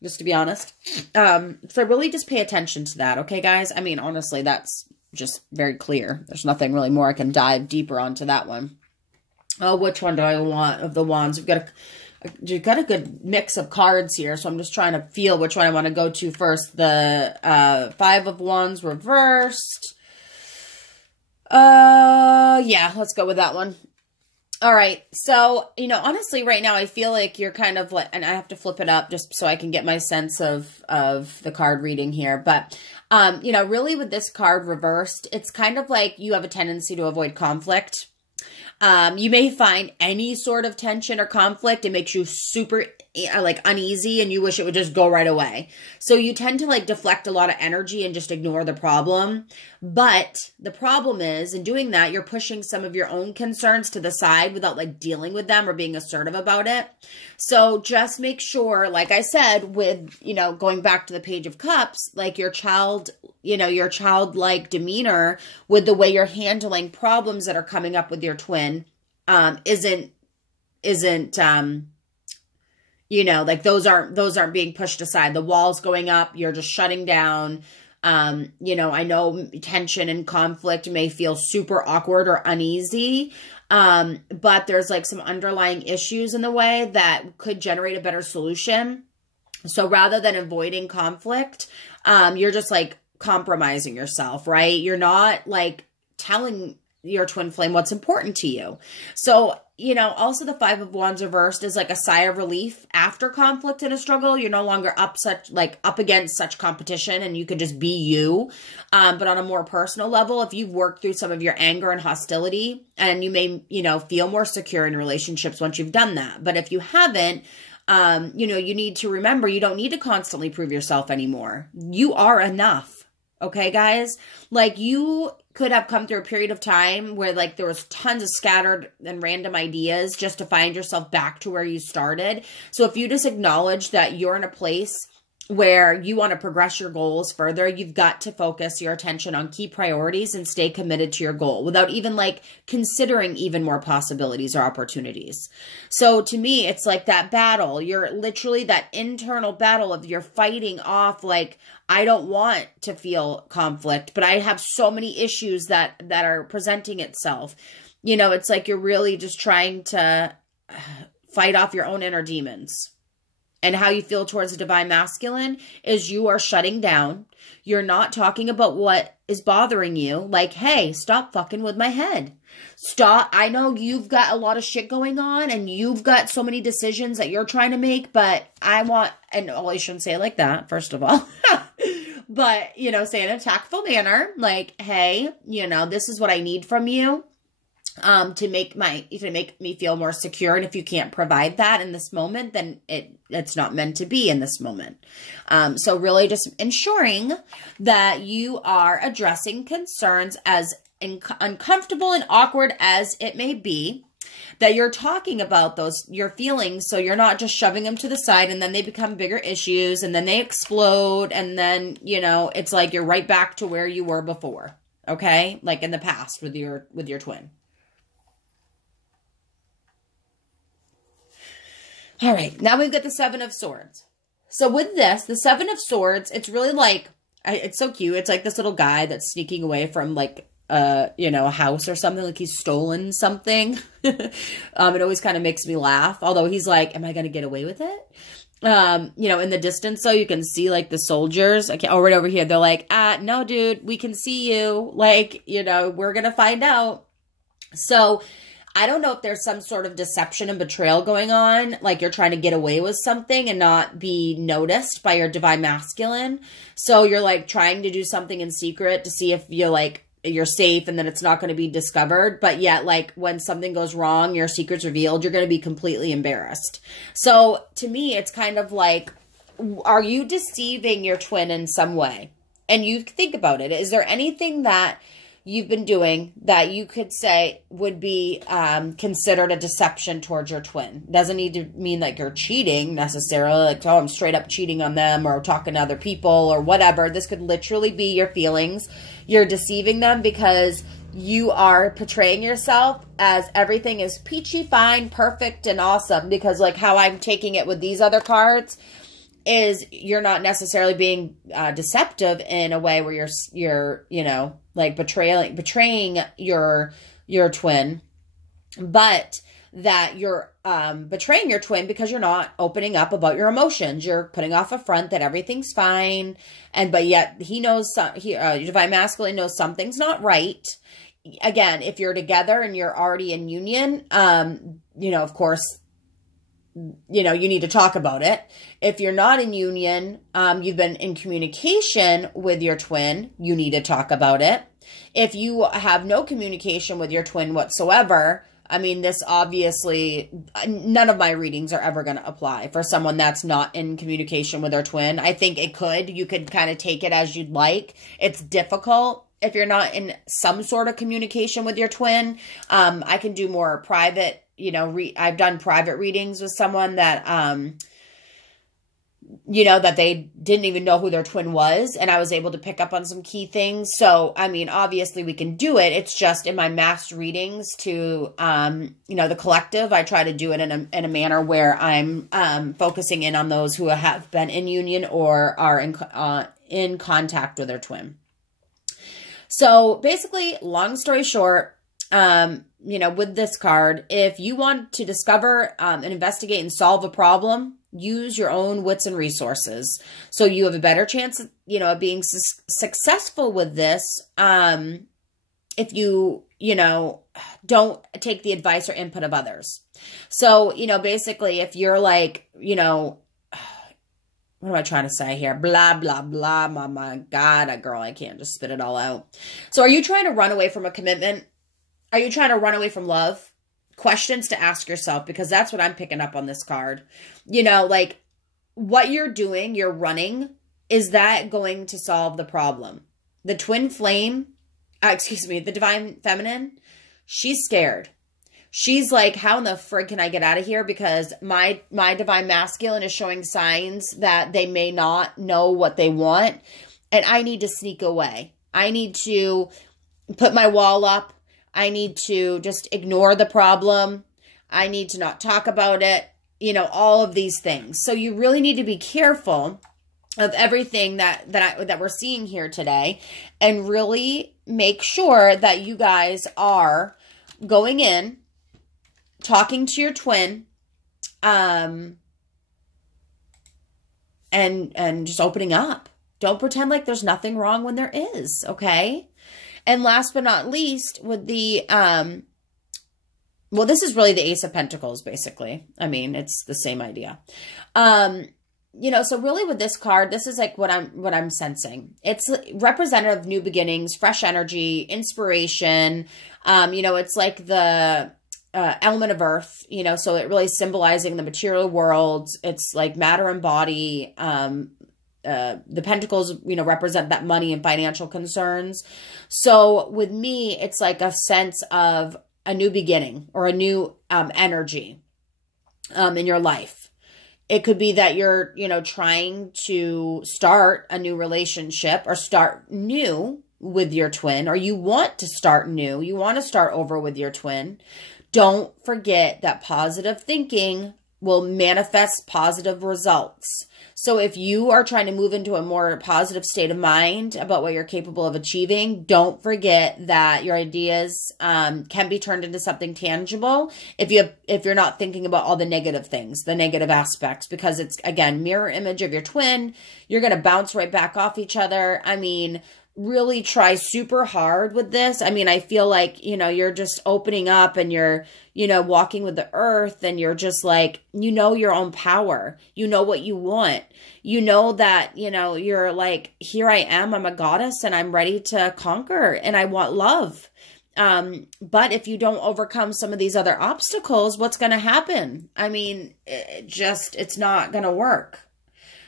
just to be honest. So really just pay attention to that. Okay, guys? I mean, honestly, that's just very clear. There's nothing really more I can dive deeper onto that one. Oh, which one do I want of the wands? You've got a good mix of cards here, so I'm just trying to feel which one I want to go to first. The Five of Wands reversed. Yeah, let's go with that one. All right, so, you know, honestly, right now, I feel like you're kind of like, and I have to flip it up just so I can get my sense of the card reading here, but, you know, really with this card reversed, it's kind of like you have a tendency to avoid conflict. You may find any sort of tension or conflict. It makes you super like uneasy and you wish it would just go right away. So you tend to like deflect a lot of energy and just ignore the problem. But the problem is, in doing that, you're pushing some of your own concerns to the side without like dealing with them or being assertive about it. So just make sure, like I said, with, you know, going back to the Page of Cups, like your child, you know, your childlike demeanor with the way you're handling problems that are coming up with your twin, isn't, you know, like those aren't being pushed aside. The wall's going up. You're just shutting down. You know, I know tension and conflict may feel super awkward or uneasy. But there's like some underlying issues in the way that could generate a better solution. So rather than avoiding conflict, you're just like compromising yourself, right? You're not like telling your twin flame what's important to you. So, you know, also the Five of Wands reversed is like a sigh of relief after conflict and a struggle. You're no longer up against such competition and you can just be you. But on a more personal level, if you've worked through some of your anger and hostility, and you may, you know, feel more secure in relationships once you've done that. But if you haven't, you know, you need to remember you don't need to constantly prove yourself anymore. You are enough. Okay, guys? Like, you could have come through a period of time where, like, there was tons of scattered and random ideas just to find yourself back to where you started. So if you just acknowledge that you're in a place where you want to progress your goals further, you've got to focus your attention on key priorities and stay committed to your goal without even like considering even more possibilities or opportunities. So to me, it's like that battle. You're literally that internal battle of you're fighting off like, I don't want to feel conflict, but I have so many issues that are presenting itself. You know, it's like you're really just trying to fight off your own inner demons. And how you feel towards the divine masculine is you are shutting down. You're not talking about what is bothering you. Like, hey, stop fucking with my head. Stop. I know you've got a lot of shit going on and you've got so many decisions that you're trying to make, but I want, and well, I shouldn't say it like that, first of all. But, you know, say in a tactful manner, like, hey, you know, this is what I need from you. To make me feel more secure. And if you can't provide that in this moment, then it's not meant to be in this moment. So really just ensuring that you are addressing concerns as uncomfortable and awkward as it may be, that you're talking about your feelings. So you're not just shoving them to the side and then they become bigger issues and then they explode. And then, you know, it's like you're right back to where you were before. Okay. Like in the past with your twin. All right, now we've got the Seven of Swords. So with this, the Seven of Swords, it's really like, it's so cute. It's like this little guy that's sneaking away from like, you know, a house or something, like he's stolen something. It always kind of makes me laugh. Although he's like, am I going to get away with it? You know, in the distance, so you can see like the soldiers, right over here. They're like, no, dude, we can see you. Like, you know, we're going to find out. So I don't know if there's some sort of deception and betrayal going on, like you're trying to get away with something and not be noticed by your divine masculine. So you're like trying to do something in secret to see if you're safe and then it's not going to be discovered. But yet, like when something goes wrong, your secret's revealed, you're going to be completely embarrassed. So to me, it's kind of like, are you deceiving your twin in some way? And you think about it. Is there anything that you've been doing that you could say would be considered a deception towards your twin? Doesn't need to mean like you're cheating necessarily, like, oh, I'm straight up cheating on them or talking to other people or whatever. This could literally be your feelings. You're deceiving them because you are portraying yourself as everything is peachy fine, perfect, and awesome. Because like how I'm taking it with these other cards is you're not necessarily being deceptive in a way where you're you know, like betraying your twin, but that you're betraying your twin because you're not opening up about your emotions. You're putting off a front that everything's fine, but yet he knows your divine masculine knows something's not right. Again, if you're together and you're already in union, you know, of course, you know, you need to talk about it. If you're not in union, you've been in communication with your twin, you need to talk about it. If you have no communication with your twin whatsoever, I mean, this obviously, none of my readings are ever going to apply for someone that's not in communication with their twin. I think it could. You could kind of take it as you'd like. It's difficult if you're not in some sort of communication with your twin. I can do more private, I've done private readings with someone that, that they didn't even know who their twin was. And I was able to pick up on some key things. So, I mean, obviously we can do it. It's just in my mass readings to, the collective, I try to do it in a manner where I'm focusing in on those who have been in union or are in contact with their twin. So basically, long story short, with this card, if you want to discover and investigate and solve a problem, use your own wits and resources. So you have a better chance of being successful with this if you, don't take the advice or input of others. So, basically, if you're like, what am I trying to say here? Blah, blah, blah. My God, girl, I can't just spit it all out. So are you trying to run away from a commitment? Are you trying to run away from love? Questions to ask yourself, because that's what I'm picking up on this card. Like what you're doing, you're running. Is that going to solve the problem? The twin flame, the divine feminine, she's scared. She's like, how in the frig can I get out of here? Because my divine masculine is showing signs that they may not know what they want. And I need to sneak away. I need to put my wall up. I need to just ignore the problem. I need to not talk about it. All of these things. So you really need to be careful of everything that we're seeing here today, and really make sure that you guys are going in, talking to your twin, and just opening up. Don't pretend like there's nothing wrong when there is, okay? And last but not least, with the, this is really the Ace of Pentacles, basically. I mean, it's the same idea. So really with this card, this is like what I'm sensing. It's representative of new beginnings, fresh energy, inspiration. It's like the element of earth, so it really symbolizing the material world. It's like matter and body. The pentacles, represent that money and financial concerns. So with me, it's like a sense of a new beginning or a new energy in your life. It could be that you're, trying to start a new relationship or start new with your twin, or you want to start new. You want to start over with your twin. Don't forget that positive thinking will manifest positive results. So if you are trying to move into a more positive state of mind about what you're capable of achieving, don't forget that your ideas can be turned into something tangible if you're not thinking about all the negative things, the negative aspects, because it's, again, mirror image of your twin. You're going to bounce right back off each other. I mean, really try super hard with this. I mean, I feel like, you're just opening up and you're, walking with the earth, and you're just like, your own power, what you want, that, you're like, here I am, I'm a goddess and I'm ready to conquer and I want love. But if you don't overcome some of these other obstacles, what's going to happen? I mean, it's not going to work.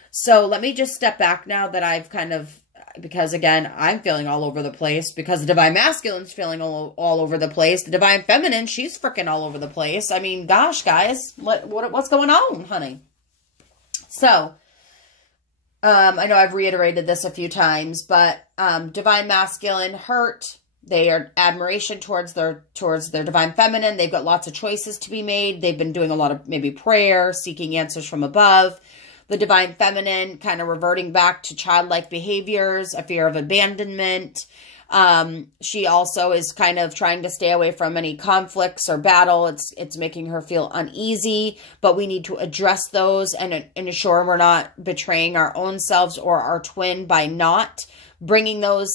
So let me just step back now that I've kind of, because again, I'm feeling all over the place, because the divine masculine's feeling all over the place. The divine feminine, she's freaking all over the place. I mean, gosh, guys, what's going on, honey? So, I know I've reiterated this a few times, but divine masculine hurt. They are admiration towards their divine feminine. They've got lots of choices to be made. They've been doing a lot of maybe prayer, seeking answers from above. The divine feminine kind of reverting back to childlike behaviors, a fear of abandonment. She also is kind of trying to stay away from any conflicts or battle. It's making her feel uneasy, but we need to address those and ensure we're not betraying our own selves or our twin by not bringing those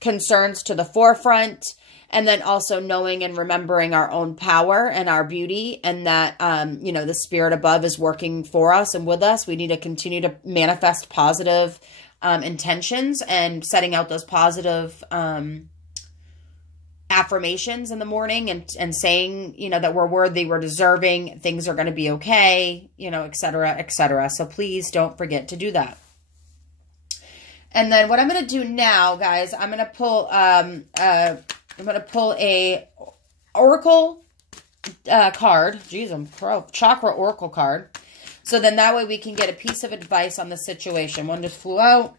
concerns to the forefront. And then also knowing and remembering our own power and our beauty, and that, the spirit above is working for us and with us. We need to continue to manifest positive intentions and setting out those positive affirmations in the morning and saying, you know, that we're worthy, we're deserving, things are going to be okay, you know, et cetera, et cetera. So please don't forget to do that. And then what I'm going to do now, guys, I'm going to pull a Oracle card. Geez, I'm pro. Chakra Oracle card. So then that way we can get a piece of advice on the situation. One just flew out.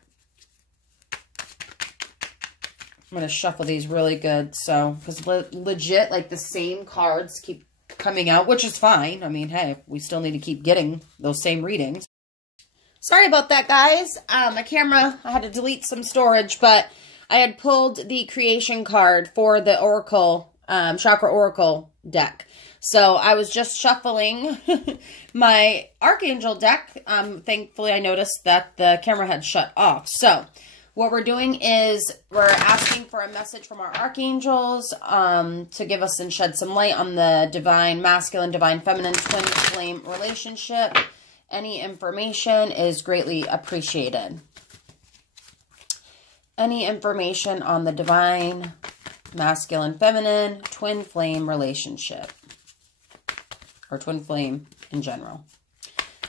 I'm going to shuffle these really good. So, because legit, like the same cards keep coming out, which is fine. I mean, hey, we still need to keep getting those same readings. Sorry about that, guys. My camera, I had to delete some storage, but I had pulled the creation card for the Oracle, Chakra Oracle deck. So I was just shuffling my Archangel deck. Thankfully, I noticed that the camera had shut off. So what we're doing is we're asking for a message from our archangels to give us and shed some light on the divine masculine, divine feminine, twin flame relationship. Any information is greatly appreciated. Any information on the divine masculine, feminine, twin flame relationship. Or twin flame in general.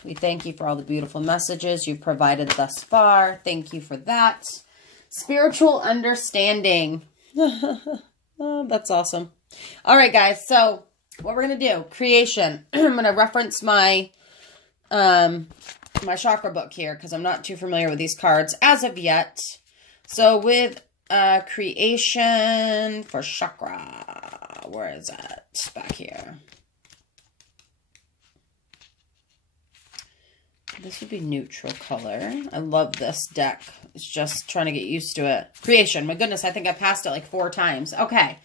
We thank you for all the beautiful messages you've provided thus far. Thank you for that. Spiritual understanding. Oh, that's awesome. All right, guys. So what we're going to do, creation. I'm going to reference my my chakra book here because I'm not too familiar with these cards as of yet. So with creation for chakra, where is that? Back here. This would be neutral color. I love this deck. It's just trying to get used to it. Creation. My goodness, I think I passed it like 4 times. Okay.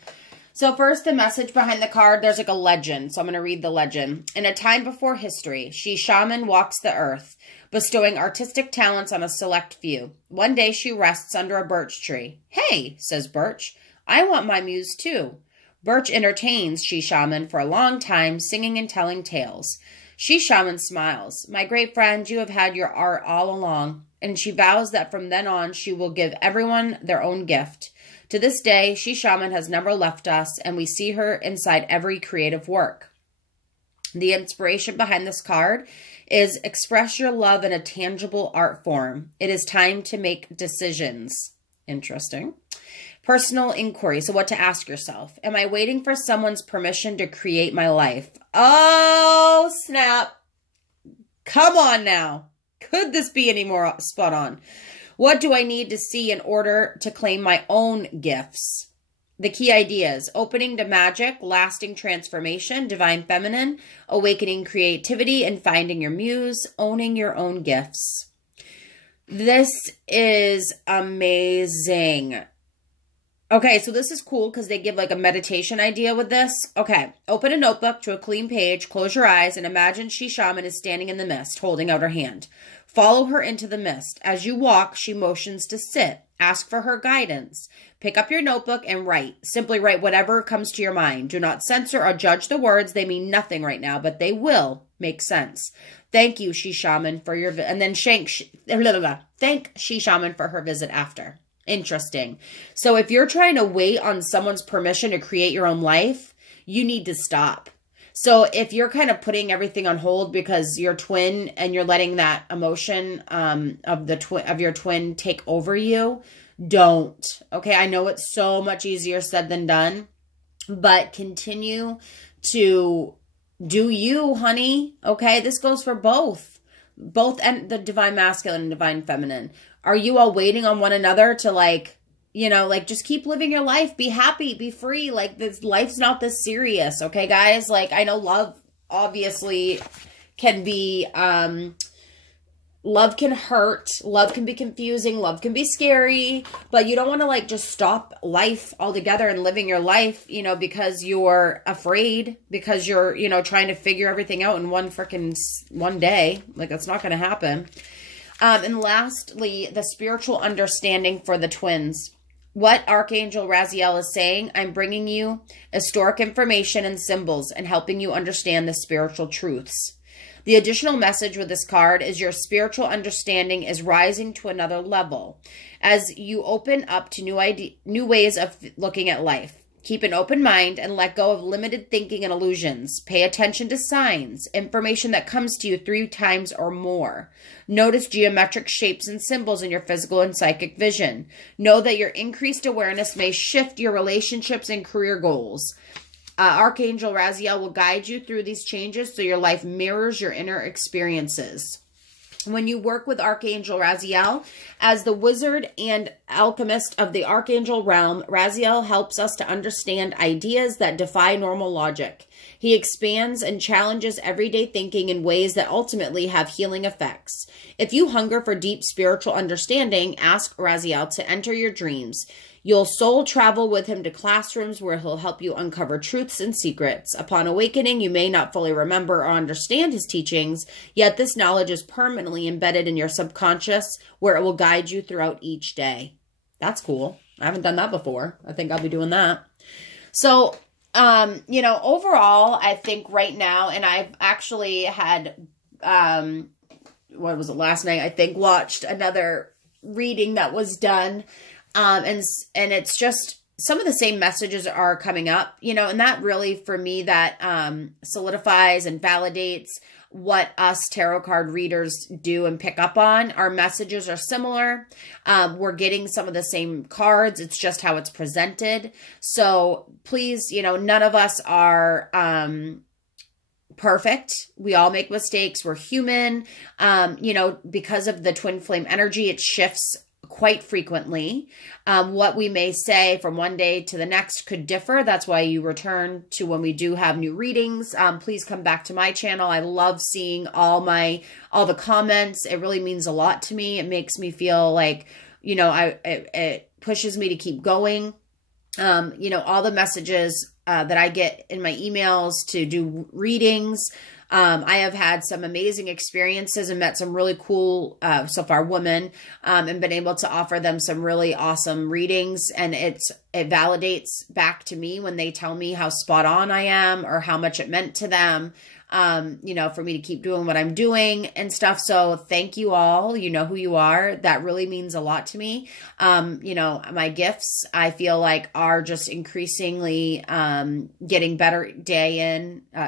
So first, the message behind the card, there's like a legend. So I'm going to read the legend. In a time before history, she shaman walks the earth, bestowing artistic talents on a select few. One day, she rests under a birch tree. Hey, says Birch, I want my muse too. Birch entertains she shaman for a long time, singing and telling tales. She shaman smiles. My great friend, you have had your art all along. And she vows that from then on, she will give everyone their own gift. To this day, she shaman has never left us, and we see her inside every creative work. The inspiration behind this card is express your love in a tangible art form. It is time to make decisions. Interesting. Personal inquiry. So what to ask yourself. Am I waiting for someone's permission to create my life? Oh, snap. Come on now. Could this be any more spot on? What do I need to see in order to claim my own gifts? The key ideas: opening to magic, lasting transformation, divine feminine, awakening creativity and finding your muse, owning your own gifts. This is amazing. Okay, so this is cool because they give like a meditation idea with this. Okay, open a notebook to a clean page, close your eyes, and imagine she shaman is standing in the mist, holding out her hand. Follow her into the mist. As you walk, she motions to sit. Ask for her guidance. Pick up your notebook and write. Simply write whatever comes to your mind. Do not censor or judge the words. They mean nothing right now, but they will make sense. Thank you, she shaman, for your... And then thank she shaman for her visit after. Interesting. So if you're trying to wait on someone's permission to create your own life, you need to stop. So if you're kind of putting everything on hold because you're twin and you're letting that emotion of your twin take over you, don't. Okay, I know it's so much easier said than done, but continue to do you, honey. Okay, this goes for both and the divine masculine and divine feminine. Are you all waiting on one another to like, you know, like just keep living your life, be happy, be free. Like this life's not this serious. Okay, guys, like I know love obviously can be, love can hurt, love can be confusing, love can be scary, but you don't want to like just stop life altogether and living your life, you know, because you're afraid, because you're, you know, trying to figure everything out in one day. Like that's not going to happen. And lastly, the spiritual understanding for the twins. What Archangel Raziel is saying, I'm bringing you historic information and symbols and helping you understand the spiritual truths. The additional message with this card is your spiritual understanding is rising to another level as you open up to new ways of looking at life. Keep an open mind and let go of limited thinking and illusions. Pay attention to signs, information that comes to you 3 times or more. Notice geometric shapes and symbols in your physical and psychic vision. Know that your increased awareness may shift your relationships and career goals. Archangel Raziel will guide you through these changes so your life mirrors your inner experiences. When you work with Archangel Raziel, as the wizard and alchemist of the Archangel realm, Raziel helps us to understand ideas that defy normal logic. He expands and challenges everyday thinking in ways that ultimately have healing effects. If you hunger for deep spiritual understanding, ask Raziel to enter your dreams. You'll soul travel with him to classrooms where he'll help you uncover truths and secrets. Upon awakening, you may not fully remember or understand his teachings, yet this knowledge is permanently embedded in your subconscious where it will guide you throughout each day. That's cool. I haven't done that before. I think I'll be doing that. So, you know, overall, I think right now, and I've actually had, what was it, last night, I think, watched another reading that was done. And it's just some of the same messages are coming up, you know, and that really, for me, that solidifies and validates what us tarot card readers do and pick up on. Our messages are similar. We're getting some of the same cards. It's just how it's presented. So please, you know, none of us are perfect. We all make mistakes. We're human. You know, because of the twin flame energy, it shifts quite frequently. What we may say from one day to the next could differ. That's why you return to when we do have new readings. Please come back to my channel. I love seeing all the comments. It really means a lot to me. It makes me feel like, you know, it pushes me to keep going. You know, all the messages that I get in my emails to do readings. I have had some amazing experiences and met some really cool, so far, women, and been able to offer them some really awesome readings. And it validates back to me when they tell me how spot on I am or how much it meant to them, you know, for me to keep doing what I'm doing and stuff. So thank you all. You know who you are. That really means a lot to me. You know, my gifts, I feel like, are just increasingly getting better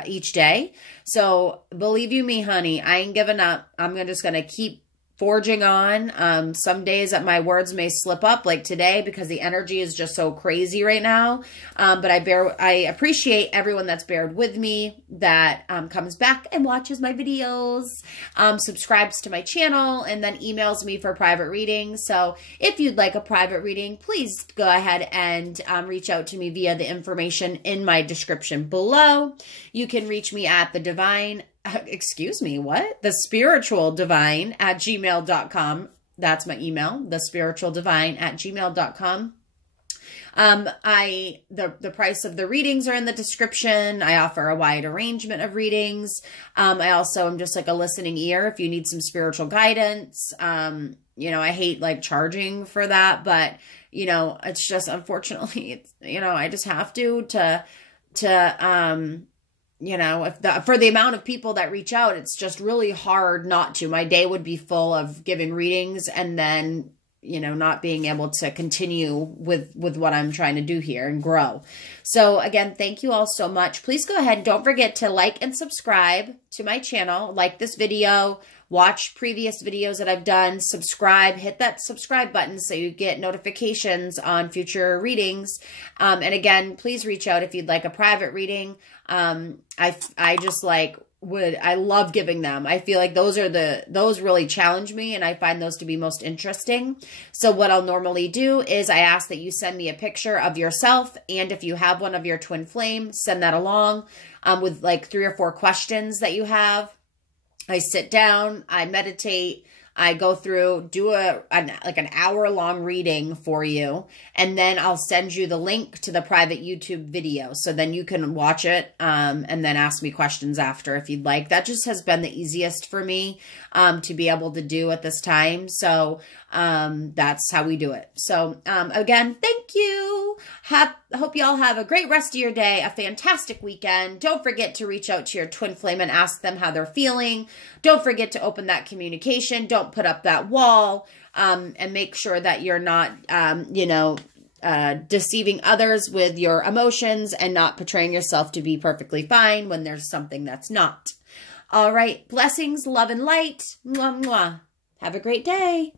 each day. So believe you me, honey, I ain't giving up. I'm just going to keep forging on. Some days that my words may slip up, like today, because the energy is just so crazy right now. But I appreciate everyone that's bared with me, that comes back and watches my videos, subscribes to my channel, and then emails me for private readings. So if you'd like a private reading, please go ahead and reach out to me via the information in my description below. You can reach me at the spiritual divine at gmail.com. That's my email, thespiritualdivine@gmail.com. The price of the readings are in the description. I offer a wide arrangement of readings. I also am just like a listening ear if you need some spiritual guidance. You know, I hate like charging for that, but you know, it's just, unfortunately, it's, you know, I just have to you know, for the amount of people that reach out, it's just really hard not to. My day would be full of giving readings and then, you know, not being able to continue with what I'm trying to do here and grow. So again, thank you all so much. Please go ahead and don't forget to like and subscribe to my channel. Like this video, watch previous videos that I've done, subscribe, hit that subscribe button so you get notifications on future readings. And again, please reach out if you'd like a private reading. I just like I love giving them. I feel like those really challenge me, and I find those to be most interesting. So what I'll normally do is I ask that you send me a picture of yourself, and if you have one of your twin flame, send that along with like 3 or 4 questions that you have. I sit down, I meditate, I go through, do an hour-long reading for you, and then I'll send you the link to the private YouTube video. So then you can watch it and then ask me questions after if you'd like. That just has been the easiest for me to be able to do at this time. So that's how we do it. So again, thank you. Hope you all have a great rest of your day, a fantastic weekend. Don't forget to reach out to your twin flame and ask them how they're feeling. Don't forget to open that communication. Don't put up that wall, and make sure that you're not, you know, deceiving others with your emotions and not portraying yourself to be perfectly fine when there's something that's not. All right. Blessings, love, and light. Mwah, mwah. Have a great day.